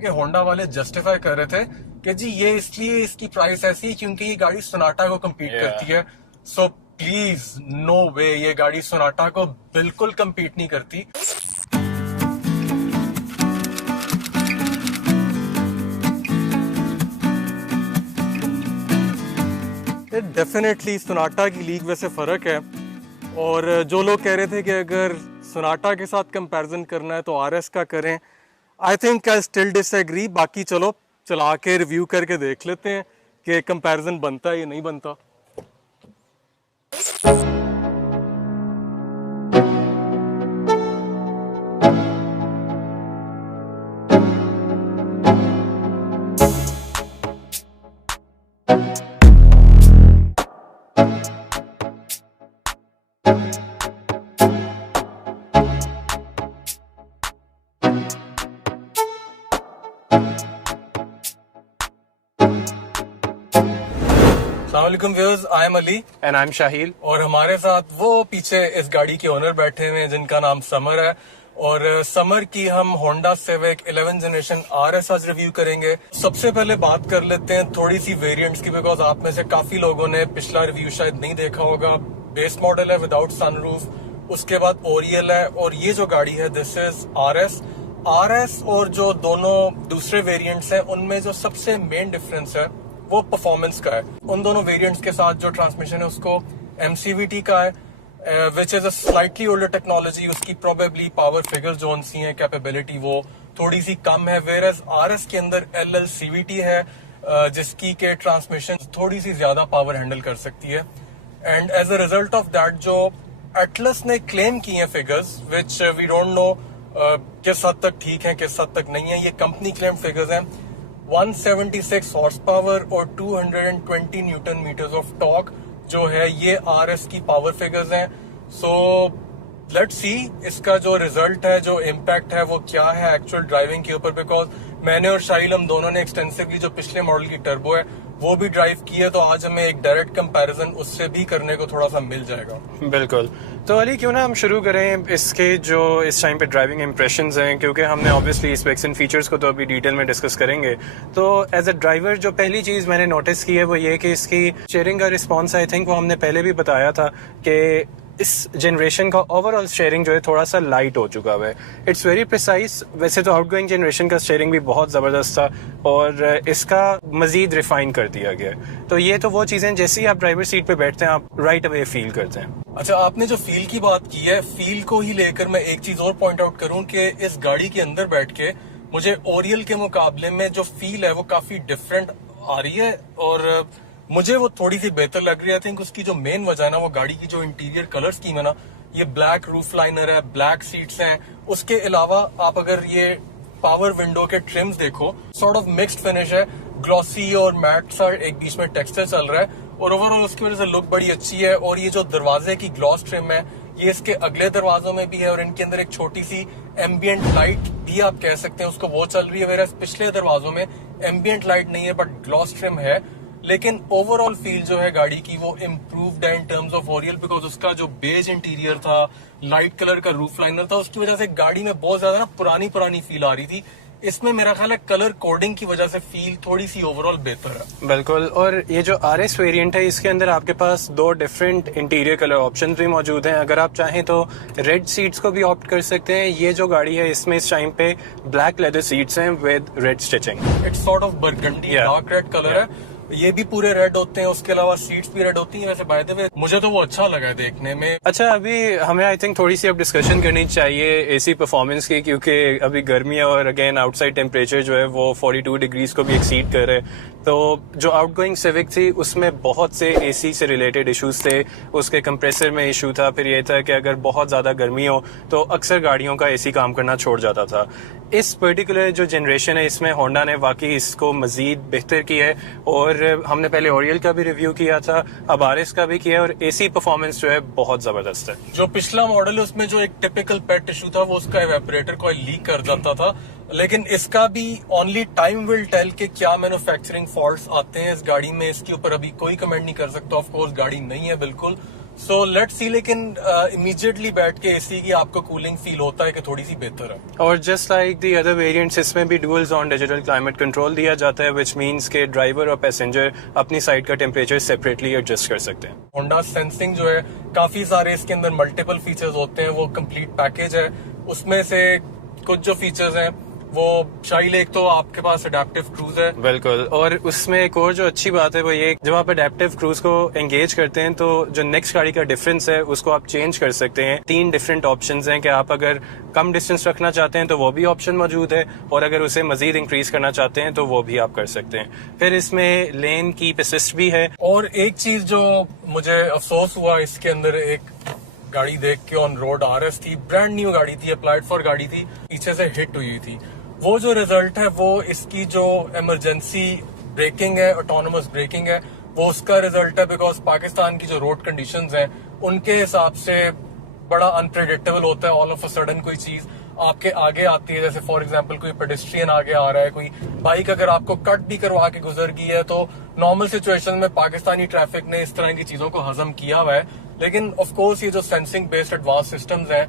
कि होंडा वाले जस्टिफाई कर रहे थे कि जी ये इसलिए इसकी प्राइस ऐसी है क्योंकि ये गाड़ी सोनाटा को compete करती है। सो प्लीज नो वे, ये गाड़ी सोनाटा को बिल्कुल compete नहीं करती। डेफिनेटली सोनाटा की लीग वैसे फर्क है, और जो लोग कह रहे थे कि अगर सोनाटा के साथ कंपैरिजन करना है तो आरएस का करें, I think I still disagree. बाकी चलो चला के रिव्यू करके देख लेते हैं कि कंपैरिजन बनता है या नहीं बनता। अस्सलामुअलैकुम viewers, I am Ali and I am Shahil. और हमारे साथ वो पीछे इस गाड़ी के ओनर बैठे हुए हैं जिनका नाम समर है, और समर की हम होंडा सिविक 11 जनरेशन आरएस आज रिव्यू करेंगे। सबसे पहले बात कर लेते हैं थोड़ी सी वेरिएंट्स की, बिकॉज आप में से काफी लोगों ने पिछला रिव्यू शायद नहीं देखा होगा। बेस मॉडल है विदाउट सनरूफ, उसके बाद ओरियल है, और ये जो गाड़ी है दिस इज आरएस। और जो दोनों दूसरे वेरिएंट्स हैं उनमें जो सबसे मेन डिफरेंस है वो परफॉर्मेंस का है। उन दोनों वेरिएंट्स के साथ जो ट्रांसमिशन है उसको एमसीवीटी का है, which is a slightly older technology. उसकी प्रोबेबली पावर फिगर जो सी है, कैपेबिलिटी वो थोड़ी सी कम है। वेरएज आरएस के अंदर एलएलसीवीटी है, जिसकी के ट्रांसमिशन थोड़ी सी ज्यादा पावर हैंडल कर सकती है। And as a result of that जो एटलस ने क्लेम की है figures, which we don't know किस हद तक ठीक है किस हद तक नहीं है, ये कंपनी क्लेम फिगर्स हैं। 176 हॉर्स पावर और 220 न्यूटन मीटर्स ऑफ टॉर्क जो है ये आरएस की पावर फिगर्स हैं। सो लेट्स सी इसका जो रिजल्ट है, जो इम्पैक्ट है वो क्या है एक्चुअल ड्राइविंग के ऊपर। बिकॉज मैंने और शाहिल हम दोनों ने एक्सटेंसिवली जो पिछले मॉडल की टर्बो है वो भी ड्राइव की है, तो आज हमें एक डायरेक्ट कंपैरिजन उससे भी करने को थोड़ा सा मिल जाएगा। बिल्कुल। तो अली क्यों ना हम शुरू करें इसके जो इस टाइम पे ड्राइविंग इंप्रेशंस हैं, क्योंकि हमने ऑब्वियसली स्पेक्स एंड फीचर्स को तो अभी डिटेल में डिस्कस करेंगे। तो एज अ ड्राइवर जो पहली चीज़ मैंने नोटिस की है वो ये कि इसकी शेयरिंग का रिस्पॉन्स, आई थिंक वो हमने पहले भी बताया था कि इस जनरेशन का ओवरऑल शेयरिंग जो है थोड़ा सा लाइट हो चुका है। It's very precise. वैसे तो आउटगोइंग जनरेशन का शेयरिंग भी बहुत ज़बरदस्त था और इसका मज़ीद रिफाइन कर दिया गया है। तो ये तो वो चीज़ें जैसे ही आप ड्राइवर सीट पे बैठते हैं आप राइट अवे फील करते हैं। अच्छा, आपने जो फील की बात की है, फील को ही लेकर मैं एक चीज और पॉइंट आउट करूं कि इस गाड़ी के अंदर बैठ के मुझे ओरियल के मुकाबले में जो फील है वो काफी डिफरेंट आ रही है, और मुझे वो थोड़ी सी बेहतर लग रही है। आई थिंक उसकी जो मेन वजह है ना वो गाड़ी की जो इंटीरियर कलर स्कीम है ना, ये ब्लैक रूफ लाइनर है, ब्लैक सीट्स हैं। उसके अलावा आप अगर ये पावर विंडो के ट्रिम्स देखो, सॉर्ट ऑफ मिक्स्ड फिनिश है, ग्लॉसी और मैट सा एक बीच में टेक्सचर चल रहा है, और ओवरऑल उसकी वजह से लुक बड़ी अच्छी है। और ये जो दरवाजे की ग्लॉस ट्रिम है ये इसके अगले दरवाजों में भी है, और इनके अंदर एक छोटी सी एम्बियंट लाइट भी आप कह सकते हैं उसको, वो चल रही है। वेयर पिछले दरवाजों में एम्बियंट लाइट नहीं है बट ग्लॉस ट्रिम है। लेकिन ओवरऑल फील जो है गाड़ी की वो इम्प्रूव्ड है इन टर्म्स ऑफ ओरियल, बिकॉज उसका जो बेज इंटीरियर था, लाइट कलर का रूफ लाइनर था, उसकी वजह से गाड़ी में बहुत ज्यादा ना पुरानी फील आ रही थी। इसमें मेरा ख्याल है कलर कोडिंग की वजह से फील थोड़ी सी ओवरऑल बेहतर है। बिल्कुल। और ये जो आरएस वेरिएंट है इसके अंदर आपके पास दो डिफरेंट इंटीरियर कलर ऑप्शंस भी मौजूद हैं। अगर आप चाहें तो रेड सीट्स को भी ऑप्ट कर सकते हैं। ये जो गाड़ी है इसमें इस टाइम पे ब्लैक लेदर सीट्स हैं with red stitching. It's sort of burgundy dark red colour है, ये भी पूरे रेड होते हैं, उसके अलावा सीट्स भी रेड होती हैं। वैसे बाय द वे मुझे तो वो अच्छा लगा है देखने में। अच्छा, अभी हमें आई थिंक थोड़ी सी अब डिस्कशन करनी चाहिए एसी परफॉर्मेंस की, क्योंकि अभी गर्मी है और अगेन आउटसाइड टेम्परेचर जो है वो 42 डिग्रीज को भी एक्सीड कर रहे हैं। तो जो आउटगोइंग सिविक थी उसमें बहुत से एसी से रिलेटेड इश्यूज थे। उसके कंप्रेसर में इशू था, फिर ये था कि अगर बहुत ज़्यादा गर्मी हो तो अक्सर गाड़ियों का एसी काम करना छोड़ जाता था। इस पर्टिकुलर जो जनरेशन है इसमें होंडा ने वाकई इसको मजीद बेहतर किया है, और हमने पहले ओरियल का भी रिव्यू किया था, अब आरएस का भी किया है, और एसी परफॉर्मेंस जो है बहुत जबरदस्त है। जो पिछला मॉडल है उसमें जो एक टिपिकल पेट इशू था वो उसका इवेपोरेटर कॉइल लीक कर जाता था, लेकिन इसका भी ओनली टाइम विल टेल कि क्या मैन्युफैक्चरिंग फॉल्ट्स आते हैं इस गाड़ी में। इसके ऊपर अभी कोई कमेंट नहीं कर सकता, ऑफ कोर्स गाड़ी नहीं है बिल्कुल। सो लेट्स सी, लेकिन इमीडिएटली बैठ के एसी की आपको कूलिंग फील होता है कि थोड़ी सी बेहतर है। और just like the other variants इसमें भी dual zone digital climate control दिया जाता है, विच मीन्स के ड्राइवर और पैसेंजर अपनी साइड का टेम्परेचर सेपरेटली एडजस्ट कर सकते हैं। होंडा सेंसिंग जो है, काफी सारे इसके अंदर मल्टीपल फीचर्स होते हैं, वो कंप्लीट पैकेज है। उसमें से कुछ जो फीचर्स हैं वो शाइल, एक तो आपके पास अडेप्टिव क्रूज है। बिल्कुल, और उसमें एक और जो अच्छी बात है वो ये, जब आप अडेप्टिव क्रूज को एंगेज करते हैं तो जो नेक्स्ट गाड़ी का डिफरेंस है उसको आप चेंज कर सकते हैं। 3 डिफरेंट ऑप्शंस हैं कि आप अगर कम डिस्टेंस रखना चाहते हैं तो वो भी ऑप्शन मौजूद है, और अगर उसे मजीद इंक्रीज करना चाहते हैं तो वो भी आप कर सकते हैं। फिर इसमें लेन कीप असिस्ट भी है। और एक चीज जो मुझे अफसोस हुआ इसके अंदर, एक गाड़ी देख के ऑन रोड RS थी, ब्रांड न्यू गाड़ी थी, अप्लाइड फॉर गाड़ी थी, पीछे से हिट हुई थी। वो जो रिजल्ट है वो इसकी जो इमरजेंसी ब्रेकिंग है, ऑटोनोमस ब्रेकिंग है, वो उसका रिजल्ट है। बिकॉज पाकिस्तान की जो रोड कंडीशंस हैं उनके हिसाब से बड़ा अनप्रेडिक्टेबल होता है। ऑल ऑफ अ सडन कोई चीज आपके आगे आती है, जैसे फॉर एग्जांपल कोई पेडेस्ट्रियन आगे आ रहा है, कोई बाइक अगर आपको कट भी करवा के गुजर गई है, तो नॉर्मल सिचुएशन में पाकिस्तानी ट्रैफिक ने इस तरह की चीजों को हजम किया हुआ है। लेकिन ऑफ कोर्स ये जो सेंसिंग बेस्ड एडवांस सिस्टम्स हैं,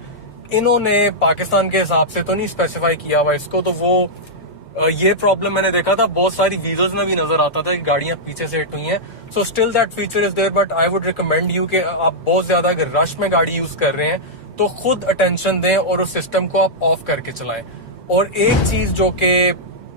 इन्होंने पाकिस्तान के हिसाब से तो नहीं स्पेसिफाई किया हुआ इसको, तो वो ये प्रॉब्लम मैंने देखा था बहुत सारी वीडियोस में भी नजर आता था कि गाड़ियां पीछे से हिट हुई हैं। So still that feature is there, but I would recommend you कि आप बहुत ज्यादा अगर रश में गाड़ी यूज कर रहे हैं तो खुद अटेंशन दें और उस सिस्टम को आप ऑफ करके चलाएं। और एक चीज जो कि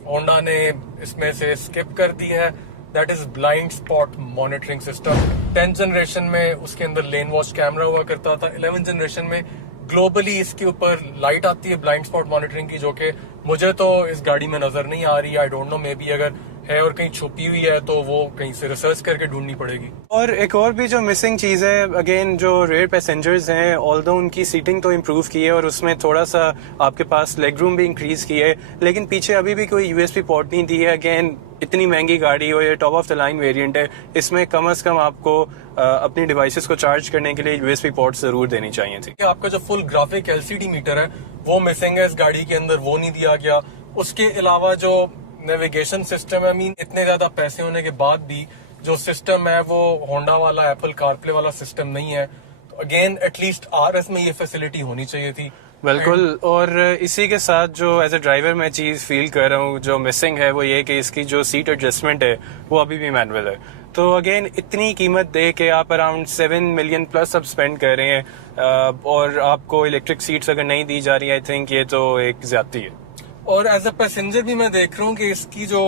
होंडा ने इसमें से स्किप कर दी है, that is blind spot monitoring system. 10th generation में उसके अंदर लेन वॉच कैमरा हुआ करता था, 11th जनरेशन में ग्लोबली इसके ऊपर लाइट आती है ब्लाइंड स्पॉट मॉनिटरिंग की, जो कि मुझे तो इस गाड़ी में नजर नहीं आ रही। I don't know, may be अगर है और कहीं छुपी हुई है तो वो कहीं से रिसर्च करके ढूंढनी पड़ेगी। और एक और भी जो मिसिंग चीज है, अगेन जो रेयर पैसेंजर्स हैं, ऑल्दो उनकी सीटिंग तो इम्प्रूव की है और उसमें थोड़ा सा आपके पास लेग रूम भी इंक्रीज की है, लेकिन पीछे अभी भी कोई USB पोर्ट नहीं दी है। अगेन इतनी महंगी गाड़ी हो, ये top of the line variant है, इसमें कम से कम आपको अपनी डिवाइसेस को चार्ज करने के लिए USB पोर्ट जरूर देनी चाहिए थी। आपका जो फुल ग्राफिक LCD मीटर है वो मिसिंग है इस गाड़ी के अंदर, वो नहीं दिया गया। उसके अलावा जो नेविगेशन सिस्टम है, इतने ज्यादा पैसे होने के बाद भी जो सिस्टम है वो होंडा वाला, एप्पल कारप्ले वाला सिस्टम नहीं है। तो अगेन एटलीस्ट RS में ये फैसिलिटी होनी चाहिए थी। बिल्कुल, और इसी के साथ जो एज ए ड्राइवर मैं चीज फील कर रहा हूँ जो मिसिंग है वो ये कि इसकी जो सीट एडजस्टमेंट है वो अभी भी मैनुअल है। तो अगेन इतनी कीमत दे के आप अराउंड 7 मिलियन प्लस अब स्पेंड कर रहे हैं और आपको इलेक्ट्रिक सीट्स अगर नहीं दी जा रही, आई थिंक ये तो एक ज्यादती है। और एज अ पैसेंजर भी मैं देख रहा हूँ कि इसकी जो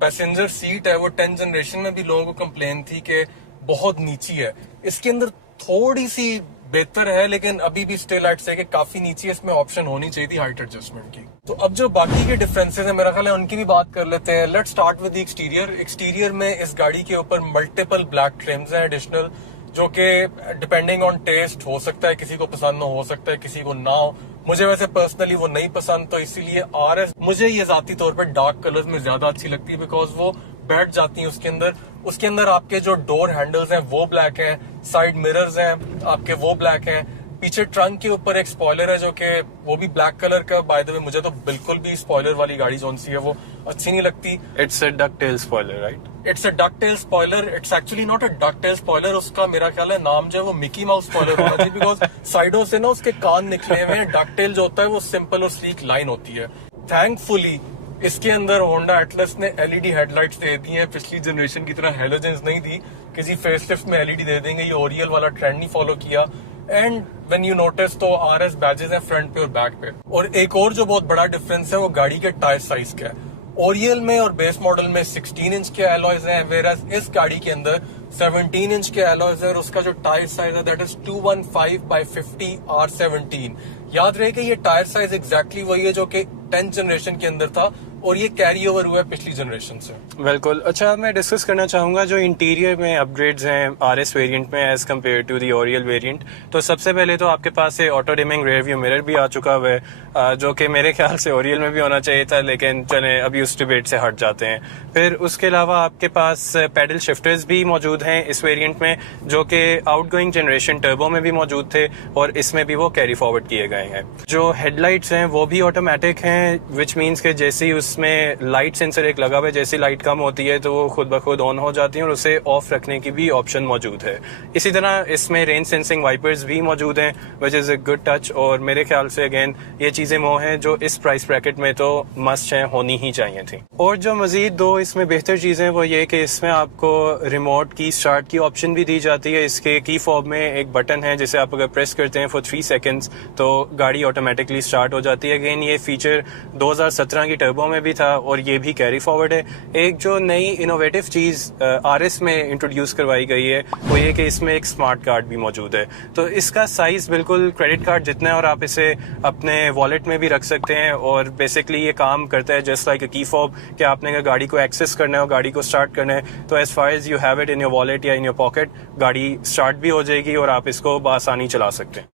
पैसेंजर सीट है वो 10th जनरेशन में भी लोगों को कंप्लेन थी कि बहुत नीची है। इसके अंदर थोड़ी सी बेहतर है, लेकिन अभी भी स्टिल आइट से कि काफी नीचे, इसमें ऑप्शन होनी चाहिए थी हाइट एडजस्टमेंट की। तो अब जो बाकी के डिफरेंसेस हैं मेरा ख्याल है उनकी भी बात कर लेते हैं। Let's start with the exterior. Exterior में इस गाड़ी के ऊपर मल्टीपल ब्लैक ट्रिम्स हैं एडिशनल, जो कि डिपेंडिंग ऑन टेस्ट हो सकता है किसी को पसंद हो सकता है किसी को ना हो। मुझे वैसे पर्सनली वो नहीं पसंद, तो इसीलिए RS मुझे ये जाती तौर पर डार्क कलर्स में ज्यादा अच्छी लगती है, बिकॉज वो बैठ जाती है उसके अंदर। उसके अंदर आपके जो डोर हैंडल्स हैं वो ब्लैक हैं, साइड मिरर्स हैं आपके वो ब्लैक हैं, पीछे ट्रंक के ऊपर एक स्पॉइलर है जो कि वो भी ब्लैक कलर का। बाय द वे मुझे तो बिल्कुल भी स्पॉइलर वाली गाड़ी जोन सी है वो अच्छी नहीं लगती। It's a डकटेल spoiler, right? It's a डकटेल spoiler. It's actually not a डकटेल spoiler, उसका मेरा ख्याल है नाम जो है वो मिकी माउस स्पॉइलर होना चाहिए, बिकॉज साइडों से ना उसके कान निकले हुए हैं। डकटेल जो होता है वो सिंपल और स्लीक लाइन होती है। थैंकफुली इसके अंदर होंडा एटलस ने LED हेडलाइट्स दे दी हैं, पिछली जनरेशन की तरह हेलोजेंस नहीं दी। किसी फेसलिफ्ट में LED दे देंगे, ये ओरियल वाला ट्रेंड नहीं फॉलो किया। एंड व्हेन यू नोटिस तो RS बैजेस हैं फ्रंट पे और बैक पे। और एक और जो बहुत बड़ा डिफरेंस है वो गाड़ी के टायर साइज का है। ओरियल में और बेस मॉडल में 16 इंच के एलॉयज हैं, वेराज इस गाड़ी के अंदर 17 इंच के एलॉयज है, और उसका जो टायर साइज है दैट इज 215/50 R17। याद रहे कि ये टायर साइज एग्जैक्टली वही है जो कि 10th जनरेशन के अंदर था, और ये कैरी ओवर हुआ है पिछली जनरेशन से। बिल्कुल। अच्छा, मैं डिस्कस करना चाहूंगा जो इंटीरियर में अपग्रेड्स हैं RS वेरिएंट में as compared to the earlier variant. तो सबसे पहले तो आपके पास auto dimming rear view mirror भी आ चुका हुआ है, जो कि मेरे ख्याल से ओरियल में भी होना चाहिए था, लेकिन चले अभी उस डिबेट से हट जाते हैं। फिर उसके अलावा आपके पास पैडल शिफ्टर्स भी मौजूद हैं इस वेरिएंट में, जो कि आउटगोइंग जनरेशन टर्बो में भी मौजूद थे और इसमें भी वो कैरी फॉरवर्ड किए गए हैं। जो हेडलाइट्स हैं वो भी ऑटोमेटिक हैं, विच मीन्स के जैसे ही उसमें लाइट सेंसर एक लगा हुआ है, जैसी लाइट कम होती है तो वो खुद ब खुद ऑन हो जाती है और उसे ऑफ रखने की भी ऑप्शन मौजूद है। इसी तरह इसमें रेन सेंसिंग वाइपर्स भी मौजूद हैं, which is a good touch, और मेरे ख्याल से अगेन ये चीज़ें वो हैं जो इस प्राइस ब्रैकेट में तो मस्ट हैं, होनी ही चाहिए थी। और जो मजीद दो इसमें बेहतर चीज़ें वो ये कि इसमें आपको रिमोट की स्टार्ट की ऑप्शन भी दी जाती है। इसके की फॉब में एक बटन है जिसे आप अगर प्रेस करते हैं फॉर 3 सेकेंड्स तो गाड़ी ऑटोमेटिकली स्टार्ट हो जाती है। अगेन ये फीचर 2017 की टर्बो में भी था और ये भी कैरी फॉरवर्ड है। एक जो नई इनोवेटिव चीज़ RS में इंट्रोड्यूस करवाई गई है वो ये कि इसमें एक स्मार्ट कार्ड भी मौजूद है। तो इसका साइज बिल्कुल क्रेडिट कार्ड जितना है और आप इसे अपने वॉलेट में भी रख सकते हैं और बेसिकली ये काम करता है जस्ट लाइक अ की फॉब कि आपने अगर गाड़ी को एक्सेस करना है और गाड़ी को स्टार्ट करना है तो as far as you have it in your wallet या इन योर पॉकेट, गाड़ी स्टार्ट भी हो जाएगी और आप इसको बआसानी चला सकते हैं।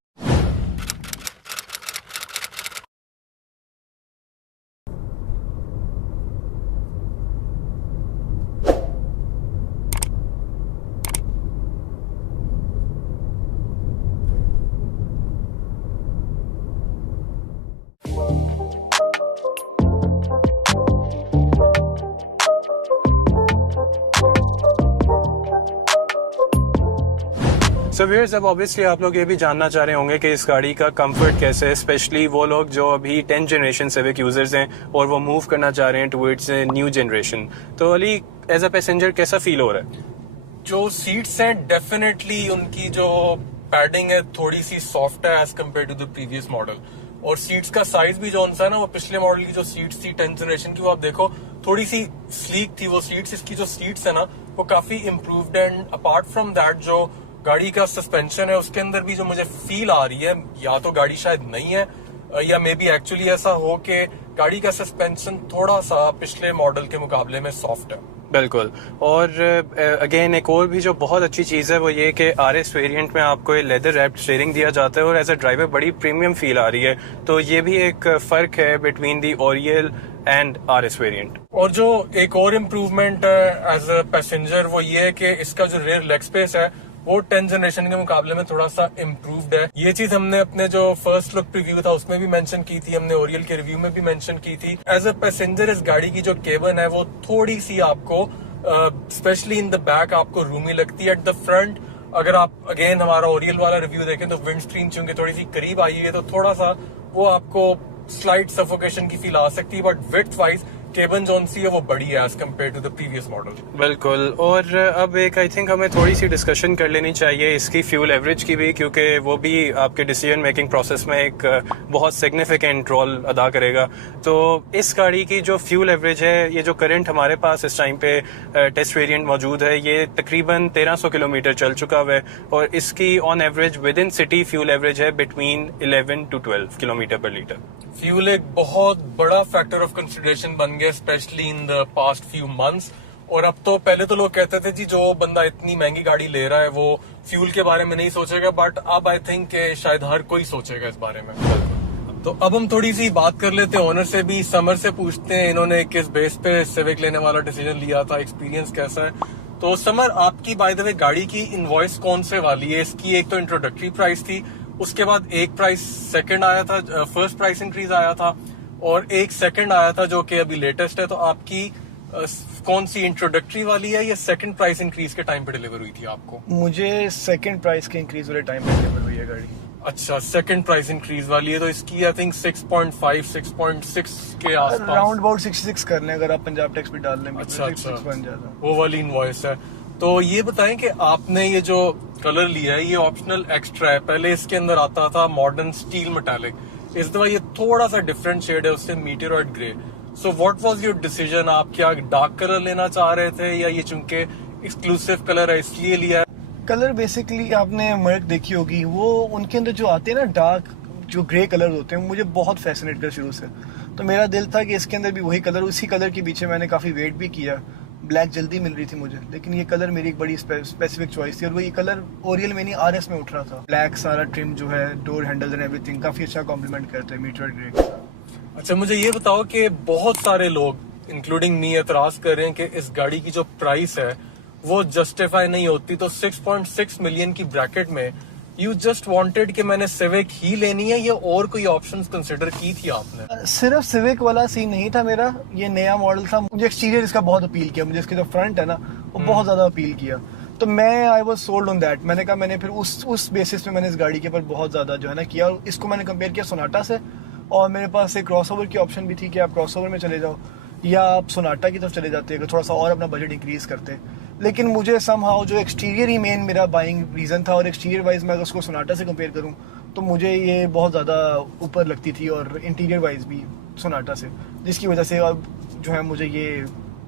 सो व्यूअर्स, अब ऑब्वियसली आप लोग ये भी जानना चाह रहे होंगे कि इस गाड़ी का कंफर्ट कैसे है, स्पेशली वो लोग जो अभी 10th जनरेशन सिविक यूजर्स हैं और वो मूव करना चाह रहे हैं टुवर्ड्स न्यू जनरेशन। तो अली, एज अ पैसेंजर कैसा फील हो रहा है? जो सीट्स हैं डेफिनेटली उनकी जो पैडिंग है थोड़ी सी सॉफ्ट है as compared to the previous model, और सीट्स का साइज भी जो सा है ना वो पिछले मॉडल की जो सीट्स थी 10th जनरेशन की वो आप देखो थोड़ी सी स्लीक थी वो सीट्स। इसकी जो सीट्स है ना वो काफी इम्प्रूव्ड है। एंड अपार्ट फ्रॉम दैट जो गाड़ी का सस्पेंशन है उसके अंदर भी जो मुझे फील आ रही है, या तो गाड़ी शायद नहीं है या मे बी एक्चुअली ऐसा हो कि गाड़ी का सस्पेंशन थोड़ा सा पिछले मॉडल के मुकाबले में सॉफ्ट है। बिल्कुल। और अगेन एक और भी जो बहुत अच्छी चीज़ है वो ये कि RS वेरिएंट में आपको ये लेदर रैप्ड स्टीयरिंग दिया जाता है और एज अ ड्राइवर बड़ी प्रीमियम फील आ रही है। तो ये भी एक फ़र्क है between the Oryol and RS variant. और जो एक और इम्प्रूवमेंट है एज अ पैसेंजर वो ये है कि इसका जो रेयर लेग स्पेस है वो 10th जनरेशन के मुकाबले में थोड़ा सा इम्प्रूव्ड है। ये चीज हमने अपने जो फर्स्ट लुक रिव्यू था उसमें भी मेंशन की थी, हमने ओरियल के रिव्यू में भी मेंशन की थी। एज अ पैसेंजर इस गाड़ी की जो केबिन है वो थोड़ी सी आपको स्पेशली इन द बैक आपको रूमी लगती है। एट द फ्रंट अगर आप अगेन हमारा ओरियल वाला रिव्यू देखें तो विंड स्क्रीन चूंकि थोड़ी सी करीब आई है तो थोड़ा सा वो आपको स्लाइट सफोकेशन की फील आ सकती है, बट विड्थ वाइज केबिन जोन सी है वो बड़ी है as compared to the previous model. बिल्कुल। और अब एक आई थिंक हमें थोड़ी सी डिस्कशन कर लेनी चाहिए इसकी फ्यूल एवरेज की भी, क्योंकि वो भी आपके डिसीजन मेकिंग प्रोसेस में एक बहुत सिग्निफिकेंट रोल अदा करेगा। तो इस गाड़ी की जो फ्यूल एवरेज है, ये जो करंट हमारे पास इस टाइम पे टेस्ट वेरिएंट मौजूद है, ये तकरीबन 1300 किलोमीटर चल चुका हुआ है और इसकी on average with in city fuel average है बिटवीन 11 to 12 किलोमीटर पर लीटर। फ्यूल एक बहुत बड़ा फैक्टर ऑफ कंसिडरेशन बन गया specially in the past few months. और अब तो पहले तो लोग कहते थे जी जो बंदा इतनी महंगी गाड़ी ले रहा है वो फ्यूल के बारे में नहीं सोचेगा, बट अब आई थिंक शायद हर कोई सोचेगा इस बारे में। तो अब हम थोड़ी सी बात कर लेते हैं ओनर से भी, समर से पूछते हैं इन्होंने किस बेस पे सिविक लेने वाला डिसीजन लिया था, एक्सपीरियंस कैसा है। तो समर, आपकी बाय द वे गाड़ी की इनवॉइस कौन से वाली है? इसकी एक तो इंट्रोडक्टरी प्राइस थी, उसके बाद एक प्राइस सेकंड आया था, फर्स्ट प्राइस इंक्रीज आया था और एक सेकंड आया था जो कि अभी लेटेस्ट है। तो आपकी कौन सी इंट्रोडक्टरी वाली है या सेकंड प्राइस इंक्रीज के टाइम पे डिलीवर हुई थी आपको? मुझे सेकंड प्राइस के इंक्रीज वाले टाइम पे डिलीवर हुई है गाड़ी। अच्छा, सेकंड प्राइस इंक्रीज वाली है। तो इसकी आई थिंक 6.5 6.6 के आसपास, अराउंड अबाउट 66 कर लें अगर आप पंजाब टैक्स भी डाल लें। अच्छा, 66 बन जाता। वो वाली इनवॉइस है। तो ये बताएं कि आपने ये जो कलर लिया है ये ऑप्शनल एक्स्ट्रा है, पहले इसके अंदर आता था मॉडर्न स्टील मेटालिक, इस दफा ये थोड़ा सा डिफरेंट शेड है उससे, meteoroid grey. So what was your decision? आप क्या डार्क कलर लेना चाह रहे थे या ये चूंकि एक्सक्लूसिव कलर है इसलिए लिया है? कलर बेसिकली आपने मर्क देखी होगी, वो उनके अंदर जो आते हैं ना डार्क जो ग्रे कलर होते हैं, मुझे बहुत फैसिनेट कर शुरू से। तो मेरा दिल था कि इसके अंदर भी वही कलर, उसी कलर के पीछे मैंने काफी वेट भी किया। ब्लैक जल्दी मिल रही थी मुझे, लेकिन ये कलर मेरी एक बड़ी स्पेसिफिक चॉइस थी और वो ये कलर ओरियल में नहीं RS में उठ रहा था। ब्लैक सारा ट्रिम जो है, डोर हैंडल एंड एवरीथिंग काफी अच्छा कॉम्प्लीमेंट करता है मीटेरॉइड ग्रे के साथ। अच्छा, मुझे ये बताओ कि बहुत सारे लोग इंक्लूडिंग मी एतराज कर रहे हैं कि इस गाड़ी की जो प्राइस है वो जस्टिफाई नहीं होती। तो 6.6 मिलियन की ब्रैकेट में यू जस्ट वांटेड कि मैंने सिविक ही लेनी है, या और कोई ऑप्शंस कंसिडर की थी आपने? सिर्फ सिविक वाला सीन नहीं था मेरा, ये नया मॉडल था, मुझे एक्सटीरियर इसका बहुत अपील किया, मुझे इसके जो फ्रंट है ना वो बहुत ज्यादा अपील किया, तो मैं I was sold on that. मैंने कहा, मैंने फिर उस बेसिस पे मैंने इस गाड़ी के ऊपर बहुत ज्यादा जो है ना किया, और इसको मैंने कंपेयर किया सोनाटा से, और मेरे पास एक क्रॉसओवर की ऑप्शन भी थी कि आप क्रॉसओवर में चले जाओ या आप सोनाटा की तरफ चले जाते अगर थोड़ा सा और अपना बजट इंक्रीज करते। लेकिन मुझे समहाउ जो एक्सटीरियर ही मेन मेरा बाइंग रीज़न था, और एक्सटीरियर वाइज मैं अगर उसको सोनाटा से कंपेयर करूँ तो मुझे ये बहुत ज़्यादा ऊपर लगती थी, और इंटीरियर वाइज भी सोनाटा से, जिसकी वजह से अब जो है मुझे ये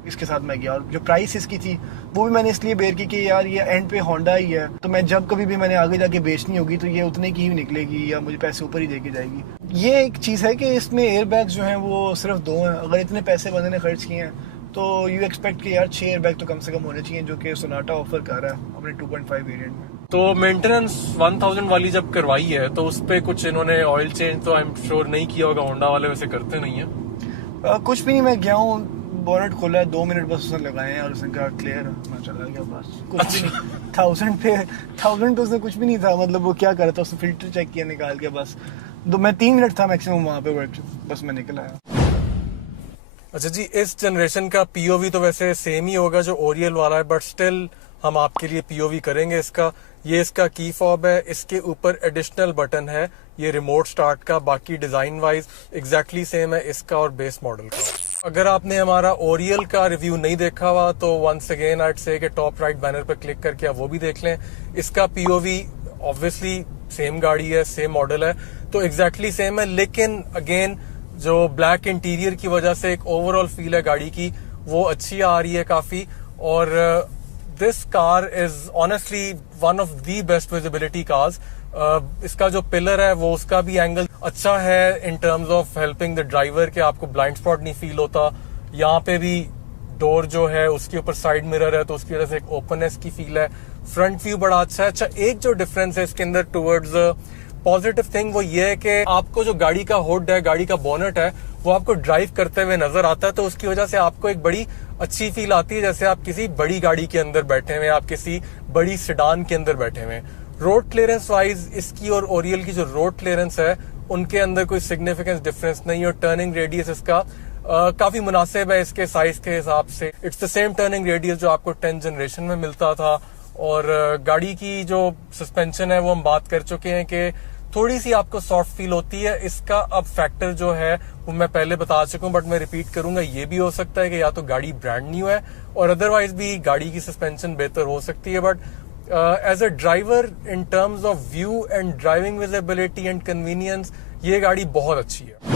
इसके साथ मैं गया। और जो प्राइस इसकी थी वो भी मैंने इसलिए बेयर की कि यार ये एंड पे होंडा ही है, तो मैं जब कभी भी मैंने आगे जाके बेचनी होगी तो ये उतने की ही निकलेगी या मुझे पैसे ऊपर ही देके जाएगी। ये एक चीज़ है कि इसमें एयर बैग्स जो हैं वो सिर्फ 2 हैं। अगर इतने पैसे बंदे ने खर्च किए हैं तो यू एक्सपेक्ट कि यार 6 एयर बैग तो कम से कम होने चाहिए, जो कि सोनाटा ऑफर कर रहा है अपने 2.5 वेरिएंट में। तो मेंटेनेंस 1000 वाली जब करवाई है तो उस पे कुछ इन्होंने ऑयल चेंज तो आई एम श्योर नहीं किया होगा, होंडा वाले वैसे करते नहीं है। कुछ भी नहीं, मैं गया हूँ, बोनट खोला है, 2 मिनट बस उसने लगाए हैं और उसने कहा क्लियर, मैं चला गया बस, कुछ भी नहीं। 1000 पे उसने कुछ भी नहीं था, मतलब वो क्या कर रहा था, उसने फिल्टर चेक किया निकाल के बस, मैं 3 मिनट था मैक्सिमम वहाँ पे वर्क, बस मैं निकल आया। अच्छा जी, इस जनरेशन का पीओवी तो वैसे सेम ही होगा जो ओरियल वाला है, बट स्टिल हम आपके लिए पीओवी करेंगे इसका। ये इसका की फॉब है, इसके ऊपर एडिशनल बटन है ये रिमोट स्टार्ट का, बाकी डिजाइन वाइज एग्जैक्टली सेम है इसका और बेस मॉडल का। अगर आपने हमारा ओरियल का रिव्यू नहीं देखा हुआ तो वंस अगेन आइड से कि टॉप राइट बैनर पर क्लिक करके आप वो भी देख लें। इसका पीओवी ऑब्वियसली सेम गाड़ी है, सेम मॉडल है, तो एग्जैक्टली सेम है, लेकिन अगेन जो ब्लैक इंटीरियर की वजह से एक ओवरऑल फील है गाड़ी की वो अच्छी आ रही है काफी। और this car is honestly one of the best visibility cars. इसका जो पिलर है वो उसका भी एंगल अच्छा है इन terms of helping the driver कि आपको ब्लाइंड स्पॉट नहीं फील होता। यहाँ पे भी डोर जो है उसके ऊपर साइड मिरर है तो उसकी वजह से एक ओपननेस की फील है। फ्रंट व्यू बड़ा अच्छा है। अच्छा, एक जो डिफरेंस है इसके अंदर टुवर्ड्स पॉजिटिव थिंग वो ये है कि आपको जो गाड़ी का हुड है, गाड़ी का बोनट है, वो आपको ड्राइव करते हुए नजर आता है, तो उसकी वजह से आपको एक बड़ी अच्छी फील आती है जैसे आप किसी बड़ी गाड़ी के अंदर बैठे हुए, आप किसी बड़ी सेडान के अंदर बैठे हुए। रोड क्लियरेंस वाइज इसकी और ओरियल की जो रोड क्लियरेंस है उनके अंदर कोई सिग्निफिकेंस डिफरेंस नहीं है, और टर्निंग रेडियस इसका काफी मुनासिब है इसके साइज के हिसाब से। It's the same turning radius जो आपको 10 जनरेशन में मिलता था। और गाड़ी की जो सस्पेंशन है वो हम बात कर चुके हैं कि थोड़ी सी आपको सॉफ्ट फील होती है। इसका अब फैक्टर जो है वो मैं पहले बता चुका हूँ, बट मैं रिपीट करूंगा, ये भी हो सकता है कि या तो गाड़ी ब्रांड न्यू है और अदरवाइज भी गाड़ी की सस्पेंशन बेहतर हो सकती है। But as a driver in terms of view and driving visibility and convenience ये गाड़ी बहुत अच्छी है।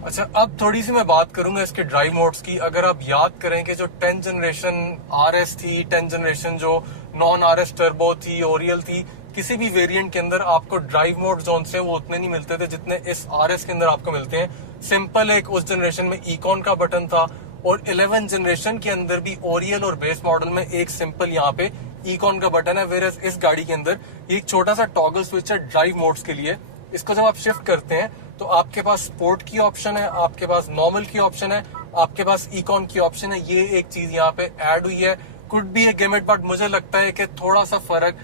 अच्छा, अब थोड़ी सी मैं बात करूंगा इसके ड्राइव मोड्स की। अगर आप याद करें कि जो 10 जनरेशन RS थी, 10 जनरेशन जो नॉन RS टर्बो थी, ओरियल थी, किसी भी वेरिएंट के अंदर आपको ड्राइव मोड जोन से वो उतने नहीं मिलते थे जितने इस RS के अंदर आपको मिलते हैं। सिंपल एक उस जनरेशन में इकॉन का बटन था, और 11 जनरेशन के अंदर भी ओरियल और बेस मॉडल में एक सिंपल यहाँ पे इकॉन का बटन है। वेयर इस गाड़ी के अंदर एक छोटा सा टॉगल स्विच है ड्राइव मोड्स के लिए। इसको जब आप शिफ्ट करते हैं तो आपके पास स्पोर्ट की ऑप्शन है, आपके पास नॉर्मल की ऑप्शन है, आपके पास इकॉन की ऑप्शन है। ये एक चीज यहाँ पे ऐड हुई है। कुड बी ए गिमिट, बट मुझे लगता है कि थोड़ा सा फर्क,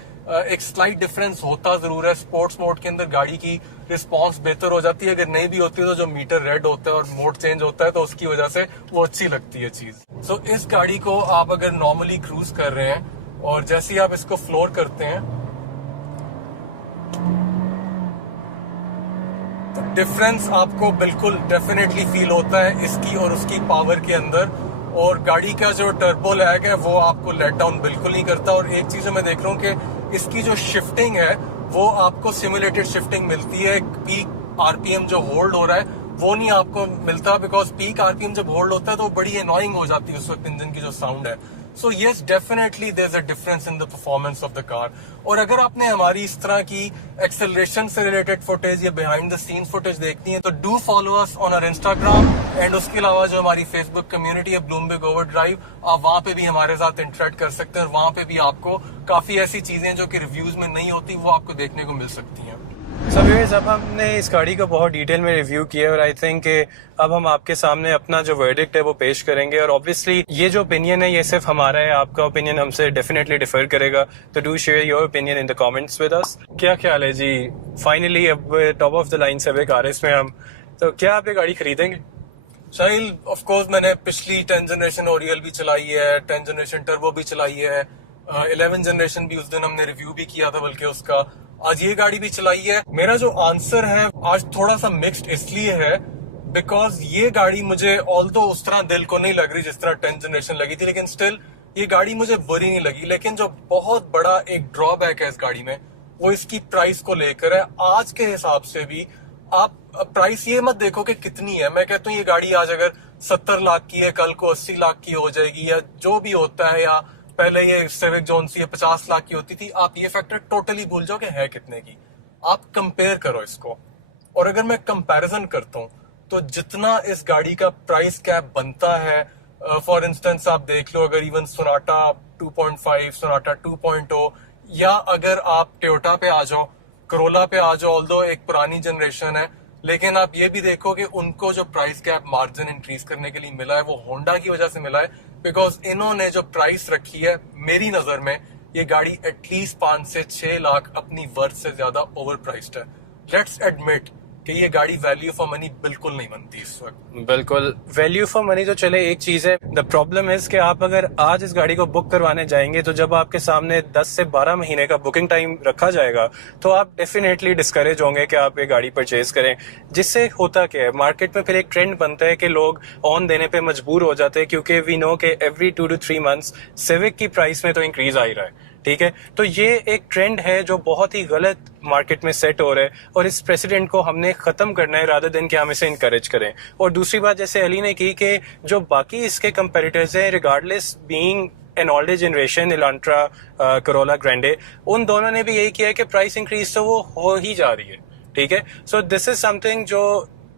एक स्लाइट डिफरेंस होता जरूर है। स्पोर्ट्स मोड के अंदर गाड़ी की रिस्पांस बेहतर हो जाती है, अगर नहीं भी होती तो जो मीटर रेड होता है और मोड चेंज होता है तो उसकी वजह से वो अच्छी लगती है चीज। सो इस गाड़ी को आप अगर नॉर्मली क्रूज कर रहे हैं और जैसे ही आप इसको फ्लोर करते हैं तो डिफरेंस आपको बिल्कुल डेफिनेटली फील होता है इसकी और उसकी पावर के अंदर। और गाड़ी का जो टर्बो लैग है वो आपको लेट डाउन बिल्कुल नहीं करता। और एक चीज मैं देख रहा हूँ कि इसकी जो शिफ्टिंग है वो आपको सिमुलेटेड शिफ्टिंग मिलती है। पीक आरपीएम जो होल्ड हो रहा है वो नहीं आपको मिलता, बिकॉज पीक आरपीएम जब होल्ड होता है तो बड़ी एनॉइंग हो जाती है उस वक्त इंजन की जो साउंड है। So yes, definitely there is a difference in the performance of the car. और अगर आपने हमारी इस तरह की एक्सेलरेशन से रिलेटेड फुटेज या बिहाइंड द सीन फुटेज देखनी है तो do follow us on our Instagram, and उसके अलावा जो हमारी फेसबुक कम्युनिटी है ब्लूमबर्ग ओवरड्राइव, आप वहां पे भी हमारे साथ इंटरेक्ट कर सकते हैं। और वहां पे भी आपको काफी ऐसी चीजें जो कि रिव्यूज में नहीं होती वो आपको देखने को मिल सकती हैं। So viewers, अब हमने इस गाड़ी को बहुत डिटेल में रिव्यू किया और आई थिंक अब हम आपके सामने अपना जो वर्डिक्ट है वो पेश करेंगे और ऑब्वियसली ये जो ओपिनियन है ये सिर्फ हमारा है, आपका ओपिनियन हमसे डेफिनेटली डिफर करेगा, तो do share your opinion in the comments with us. क्या ख्याल है जी, फाइनली अब top of the line civic RS में हम, तो क्या आप ये गाड़ी खरीदेंगे? शाहिल, ऑफ कोर्स मैंने पिछली 10 जनरेशन ओरियल भी चलाई है, 10 जनरेशन टर्बो भी चलाई है, 11 जनरेशन भी उस दिन हमने रिव्यू भी किया था बल्कि उसका, आज ये गाड़ी भी चलाई है। मेरा जो आंसर है आज थोड़ा सा मिक्स्ड इसलिए है बिकॉज ये गाड़ी मुझे ऑल्दो उस तरह दिल को नहीं लग रही जिस तरह 10 जनरेशन लगी थी, लेकिन स्टिल ये गाड़ी मुझे बुरी नहीं लगी। लेकिन जो बहुत बड़ा एक ड्रॉबैक है इस गाड़ी में वो इसकी प्राइस को लेकर है। आज के हिसाब से भी आप प्राइस ये मत देखो कि कितनी है, मैं कहता हूँ ये गाड़ी आज अगर 70 लाख की है कल को 80 लाख की हो जाएगी या जो भी होता है, या पहले ये सिविक जोन सी 50 लाख की होती थी, आप ये फैक्टर टोटली भूल जाओ कि है कितने की। आप कंपेयर करो इसको, और अगर मैं कंपैरिजन करता हूँ तो जितना इस गाड़ी का प्राइस कैप बनता है, फॉर इंस्टेंस आप देख लो अगर इवन सोनाटा 2.5, सोनाटा 2.0, या अगर आप टोयोटा पे आ जाओ, करोला पे आ जाओ, ऑल्दो एक पुरानी जनरेशन है, लेकिन आप ये भी देखो कि उनको जो प्राइस कैप मार्जिन इंक्रीज करने के लिए मिला है वो होंडा की वजह से मिला है, बिकॉज इन्होंने जो प्राइस रखी है मेरी नजर में ये गाड़ी एटलीस्ट 5 से 6 लाख अपनी वर्थ से ज्यादा ओवर प्राइस्ड है। लेट्स एडमिट कि ये गाड़ी वैल्यू फॉर मनी बिल्कुल नहीं बनती इस वक्त। बिल्कुल वैल्यू फॉर मनी तो चले एक चीज है, द प्रॉब्लम इज कि आप अगर आज इस गाड़ी को बुक करवाने जाएंगे तो जब आपके सामने 10 से 12 महीने का बुकिंग टाइम रखा जाएगा तो आप डेफिनेटली डिस्करेज होंगे कि आप ये गाड़ी परचेज करें। जिससे होता क्या है, मार्केट में फिर एक ट्रेंड बनता है कि लोग ऑन देने पे मजबूर हो जाते हैं, क्योंकि वी नो कि एवरी 2 to 3 months सिविक की प्राइस में तो इंक्रीज आ ही रहा है। ठीक है, तो ये एक ट्रेंड है जो बहुत ही गलत मार्केट में सेट हो रहा है और इस प्रेसिडेंट को हमने खत्म करना है रादर देन कि हम इसे इनकरेज करें। और दूसरी बात जैसे अली ने की कि जो बाकी इसके कंपेटिटर्स हैं, regardless being an older generation, Elantra, Corolla Grande, उन दोनों ने भी यही किया है कि प्राइस इंक्रीज तो वो हो ही जा रही है। ठीक है, सो दिस इज समथिंग जो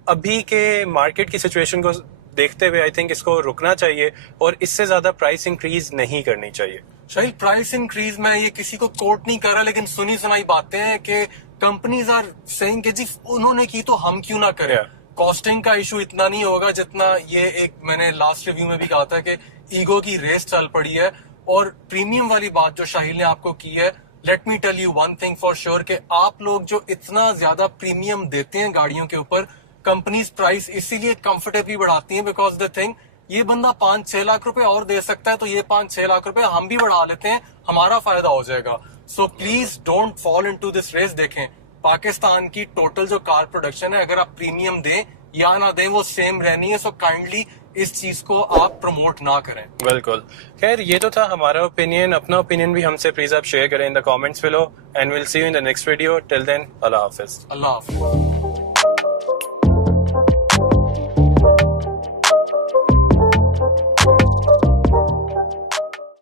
अभी के मार्केट की सिचुएशन को देखते हुए आई थिंक इसको रुकना चाहिए और इससे ज्यादा प्राइस इंक्रीज नहीं करनी चाहिए। शाहिद, प्राइस इंक्रीज में ये किसी को कोट नहीं कर रहा, लेकिन सुनी सुनाई बातें हैं कि कंपनीज आर सेइंग कि जी उन्होंने की तो हम क्यों ना करें। कॉस्टिंग का इशू इतना नहीं होगा जितना ये एक मैंने लास्ट रिव्यू में भी कहा था कि ईगो की रेस चल पड़ी है। और प्रीमियम वाली बात जो शाहिल ने आपको की है, let me tell you one thing for sure कि आप लोग जो इतना ज्यादा प्रीमियम देते हैं गाड़ियों के ऊपर, कंपनीज प्राइस इसीलिए कंफर्टेबली बढ़ाती हैं बिकॉज द थिंग ये बंदा 5-6 लाख रुपए और दे सकता है तो ये 5-6 लाख रुपए हम भी बढ़ा लेते हैं, हमारा फायदा हो जाएगा। So please don't fall into this race. देखें पाकिस्तान की टोटल जो कार प्रोडक्शन है, अगर आप प्रीमियम दें या ना दें वो सेम रहनी है। सो काइंडली इस चीज को आप प्रमोट ना करें। बिल्कुल, खैर ये तो था हमारा ओपिनियन। अपना ओपिनियन भी हमसे प्लीज आप शेयर करें in the comments below and will see you in the next video. Till then, अल्लाह हाफिज। अल्लाह हाफिज।